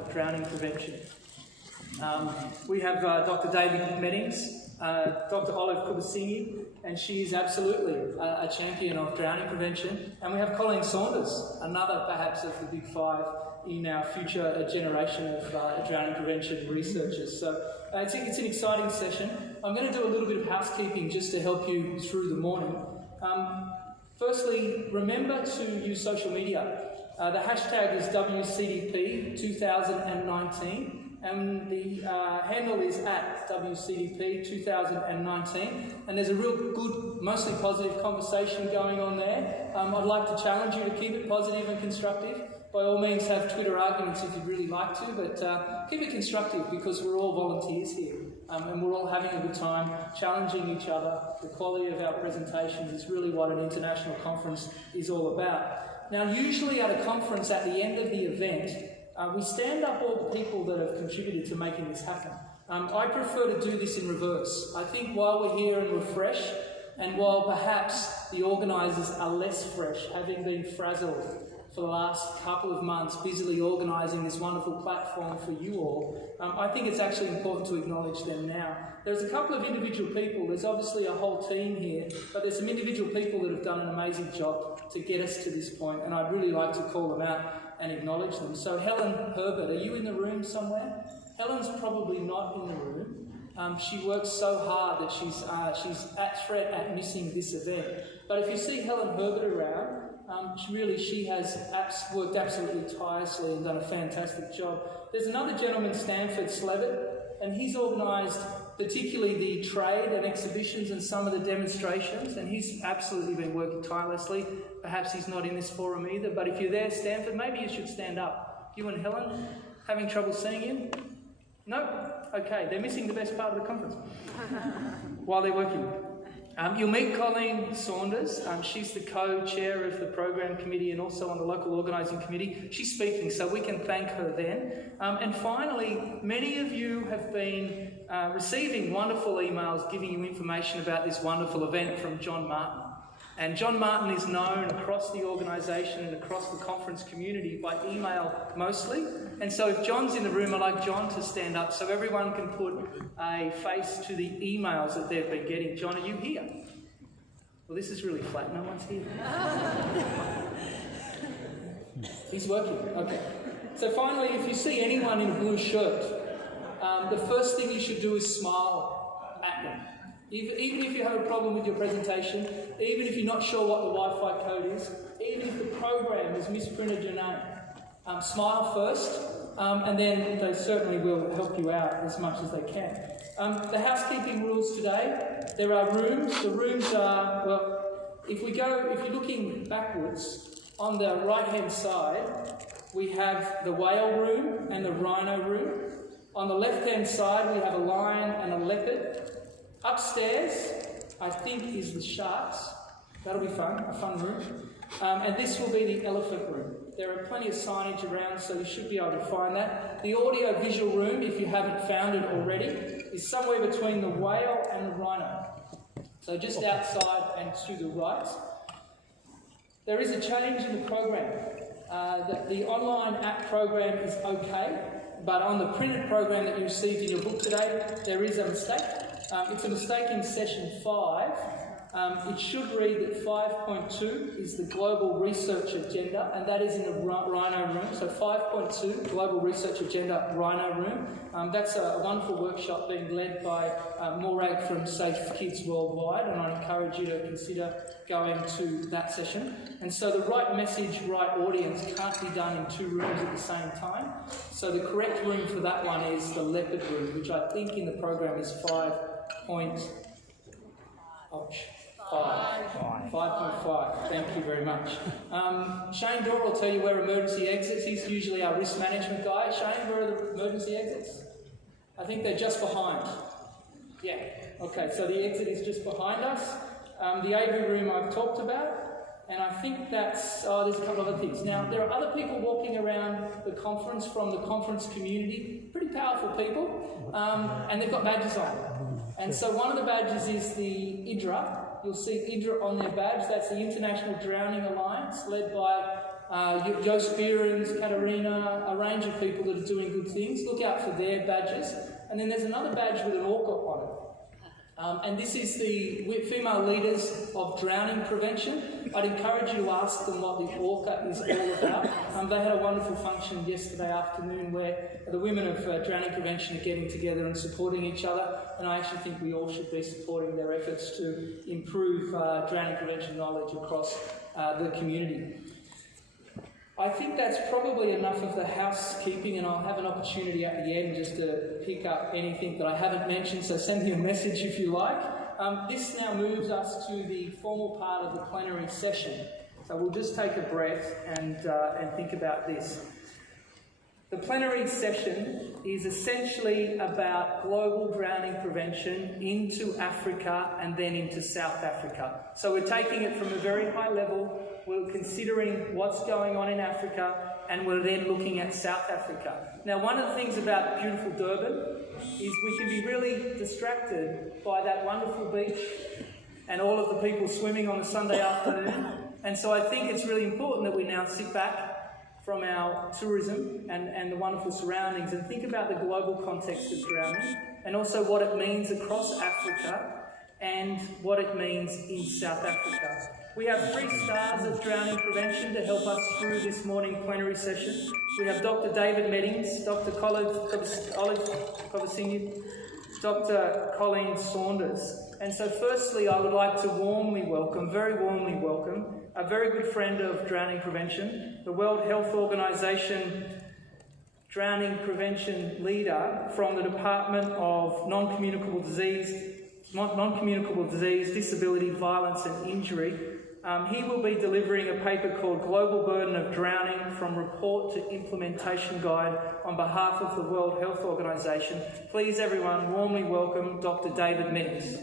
of drowning prevention. We have Dr. David Meddings, Dr. Olive Kubasini, and she is absolutely a champion of drowning prevention. And we have Colleen Saunders, another perhaps of the big five in our future generation of drowning prevention researchers. So it's an exciting session. I'm going to do a little bit of housekeeping just to help you through the morning. Firstly, remember to use social media. The hashtag is WCDP2019. And the handle is at WCDP 2019, and there's a real good, mostly positive conversation going on there. I'd like to challenge you to keep it positive and constructive. By all means, have Twitter arguments if you'd really like to, but keep it constructive because we're all volunteers here, and we're all having a good time challenging each other. The quality of our presentations is really what an international conference is all about. Now, usually at a conference, at the end of the event, we stand up all the people that have contributed to making this happen. I prefer to do this in reverse. I think while we're here and we're fresh, and while perhaps the organisers are less fresh, having been frazzled for the last couple of months, busily organising this wonderful platform for you all, I think it's actually important to acknowledge them now. There's a couple of individual people, there's obviously a whole team here, but there's some individual people that have done an amazing job to get us to this point, and I'd really like to call them out and acknowledge them. So Helen Herbert, are you in the room somewhere? Helen's probably not in the room. She works so hard that she's at threat at missing this event. But if you see Helen Herbert around, she has worked absolutely tirelessly and done a fantastic job. There's another gentleman, Stanford Slevitt, and he's organised particularly the trade and exhibitions and some of the demonstrations, and he's absolutely been working tirelessly. Perhaps he's not in this forum either, but if you're there, Stanford, maybe you should stand up. You and Helen, having trouble seeing you? No? Okay, they're missing the best part of the conference while they're working. You'll meet Colleen Saunders. She's the co-chair of the program committee and also on the local organising committee. She's speaking, so we can thank her then. And finally, many of you have been receiving wonderful emails giving you information about this wonderful event from John Martin. And John Martin is known across the organisation and across the conference community by email mostly. And so if John's in the room, I'd like John to stand up so everyone can put a face to the emails that they've been getting. John, are you here? Well, this is really flat. No one's here. He's working. Okay. So finally, if you see anyone in a blue shirt, the first thing you should do is smile at them. Even if you have a problem with your presentation, even if you're not sure what the Wi-Fi code is, even if the program has misprinted your name, smile first, and then they certainly will help you out as much as they can. The housekeeping rules today, there are rooms. The rooms are, well, if you're looking backwards, on the right-hand side, we have the whale room and the rhino room. On the left-hand side, we have a lion and a leopard. Upstairs, I think, is the sharks. That'll be fun, a fun room. And this will be the elephant room. There are plenty of signage around, so you should be able to find that. The audio-visual room, if you haven't found it already, is somewhere between the whale and the rhino. So just outside and to the right. There is a change in the program. The online app program is okay, but on the printed program that you received in your book today, there is a mistake. It's a mistake in session 5. It should read that 5.2 is the global research agenda, and that is in the rhino room. So 5.2, global research agenda, rhino room. That's a wonderful workshop being led by Morag from Safe Kids Worldwide, and I encourage you to consider going to that session. And so the right message, right audience can't be done in 2 rooms at the same time. So the correct room for that one is the leopard room, which I think in the program is 5.5. Thank you very much. Shane Dorr will tell you where emergency exits. He's usually our risk management guy. Shane, where are the emergency exits? I think they're just behind. Yeah. Okay, so the exit is just behind us. The AV room I've talked about. And I think that's, there's a couple of other things. Now, there are other people walking around the conference from the conference community, pretty powerful people, and they've got badges on. And so one of the badges is the IDRA. You'll see IDRA on their badge. That's the International Drowning Alliance, led by Joost Beerens, Katarina, a range of people that are doing good things. Look out for their badges. And then there's another badge with an orca on it. And this is the female leaders of drowning prevention. I'd encourage you to ask them what the orca is all about. They had a wonderful function yesterday afternoon where the women of drowning prevention are getting together and supporting each other, and I actually think we all should be supporting their efforts to improve drowning prevention knowledge across the community. I think that's probably enough of the housekeeping, and I'll have an opportunity at the end just to pick up anything that I haven't mentioned, so send me a message if you like. This now moves us to the formal part of the plenary session. So we'll just take a breath and think about this. The plenary session is essentially about global drowning prevention into Africa and then into South Africa. So we're taking it from a very high level. We're considering what's going on in Africa, and we're then looking at South Africa. Now, one of the things about beautiful Durban is we can be really distracted by that wonderful beach and all of the people swimming on a Sunday afternoon. And so I think it's really important that we now sit back from our tourism and the wonderful surroundings and think about the global context of drowning, and also what it means across Africa and what it means in South Africa. We have 3 stars of drowning prevention to help us through this morning plenary session. We have Dr. David Meddings, Dr. Olive Kovasinghe, Dr. Colleen Saunders. And so firstly, I would like to very warmly welcome, a very good friend of drowning prevention, the World Health Organization drowning prevention leader from the Department of Non-Communicable Disease, Disability, Violence and Injury. He will be delivering a paper called Global Burden of Drowning from Report to Implementation Guide on behalf of the World Health Organization. Please everyone warmly welcome Dr. David Meddings.